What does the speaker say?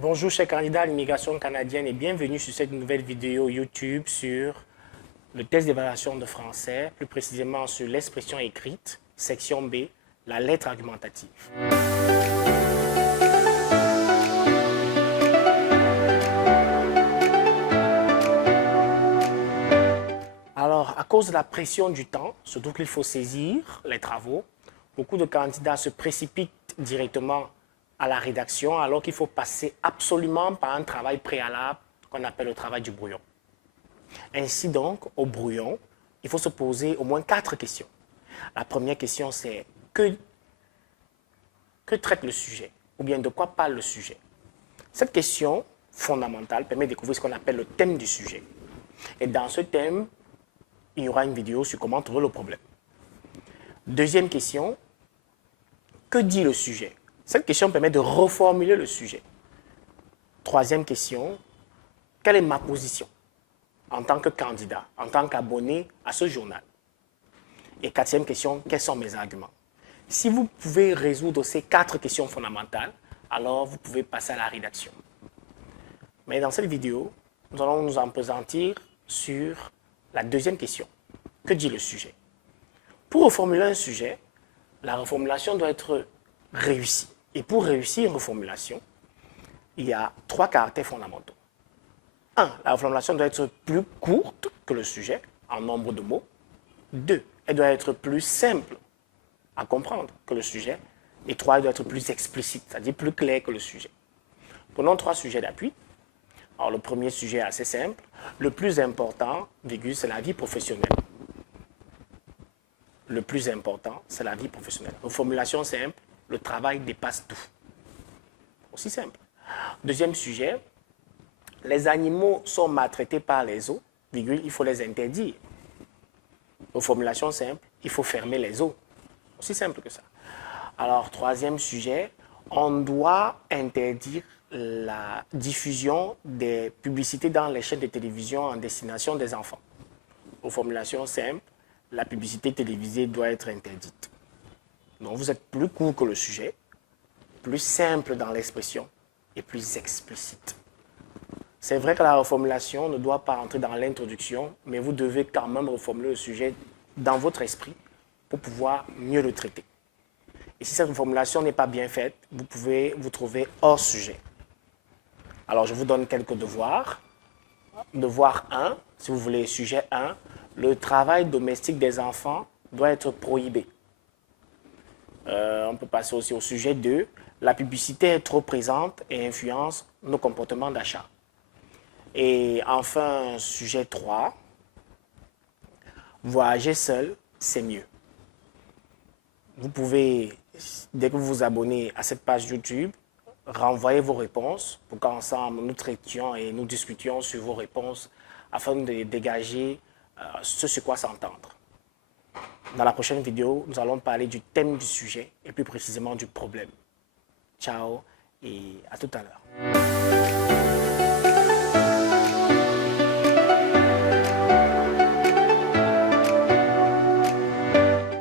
Bonjour chers candidats à l'immigration canadienne et bienvenue sur cette nouvelle vidéo YouTube sur le test d'évaluation de français, plus précisément sur l'expression écrite, section B, la lettre argumentative. Alors, à cause de la pression du temps, surtout qu'il faut saisir les travaux, beaucoup de candidats se précipitent directement à la rédaction alors qu'il faut passer absolument par un travail préalable qu'on appelle le travail du brouillon. Ainsi donc, au brouillon, il faut se poser au moins 4 questions. La première question, c'est que traite le sujet? Ou bien de quoi parle le sujet? Cette question fondamentale permet de découvrir ce qu'on appelle le thème du sujet. Et dans ce thème, il y aura une vidéo sur comment trouver le problème. Deuxième question, que dit le sujet? Cette question permet de reformuler le sujet. Troisième question, quelle est ma position en tant que candidat, en tant qu'abonné à ce journal? Et quatrième question, quels sont mes arguments? Si vous pouvez résoudre ces 4 questions fondamentales, alors vous pouvez passer à la rédaction. Mais dans cette vidéo, nous allons nous appesantir sur la deuxième question. Que dit le sujet? Pour reformuler un sujet, la reformulation doit être réussie. Et pour réussir une reformulation, il y a 3 caractères fondamentaux. 1. La reformulation doit être plus courte que le sujet, en nombre de mots. 2. Elle doit être plus simple à comprendre que le sujet. Et 3. Elle doit être plus explicite, c'est-à-dire plus claire que le sujet. Prenons 3 sujets d'appui. Alors, le premier sujet est assez simple. Le plus important, virgule, c'est la vie professionnelle. Le plus important, c'est la vie professionnelle. Reformulation simple, le travail dépasse tout. Aussi simple. Deuxième sujet, les animaux sont maltraités par les eaux, virgule, il faut les interdire. Reformulation simple, il faut fermer les eaux. Aussi simple que ça. Alors, troisième sujet, on doit interdire la diffusion des publicités dans les chaînes de télévision en destination des enfants. Reformulation simple, la publicité télévisée doit être interdite. Donc, vous êtes plus court que le sujet, plus simple dans l'expression et plus explicite. C'est vrai que la reformulation ne doit pas entrer dans l'introduction, mais vous devez quand même reformuler le sujet dans votre esprit pour pouvoir mieux le traiter. Et si cette reformulation n'est pas bien faite, vous pouvez vous trouver hors sujet. Alors, je vous donne quelques devoirs. Devoir 1, si vous voulez, sujet 1, le travail domestique des enfants doit être prohibé. On peut passer aussi au sujet 2. La publicité est trop présente et influence nos comportements d'achat. Et enfin, sujet 3. Voyager seul, c'est mieux. Vous pouvez, dès que vous vous abonnez à cette page YouTube, renvoyer vos réponses pour qu'ensemble nous traitions et nous discutions sur vos réponses afin de dégager ce sur quoi s'entendre. Dans la prochaine vidéo, nous allons parler du thème du sujet et plus précisément du problème. Ciao et à tout à l'heure.